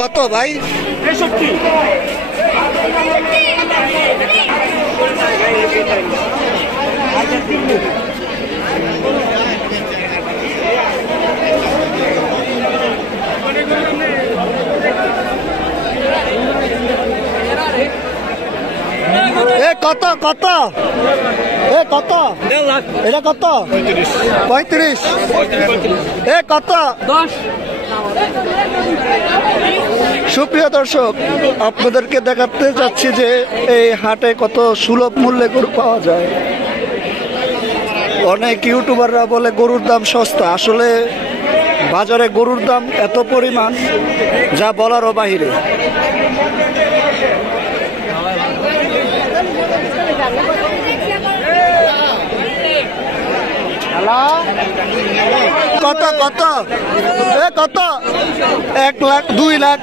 কত ভাই? 63। কত কত কত এটা কত? 35। কত? 10। সুপ্রিয় দর্শক, আপনাদেরকে দেখাতে চাচ্ছি যে এই হাটে কত সুলভ মূল্যে গরু পাওয়া যায়। অনেক ইউটিউবাররা বলে গরুর দাম সস্তা, আসলে বাজারে গরুর দাম এত পরিমাণ যা বলারও বাহিরে। কত কত কত? 1 লাখ 2 লাখ।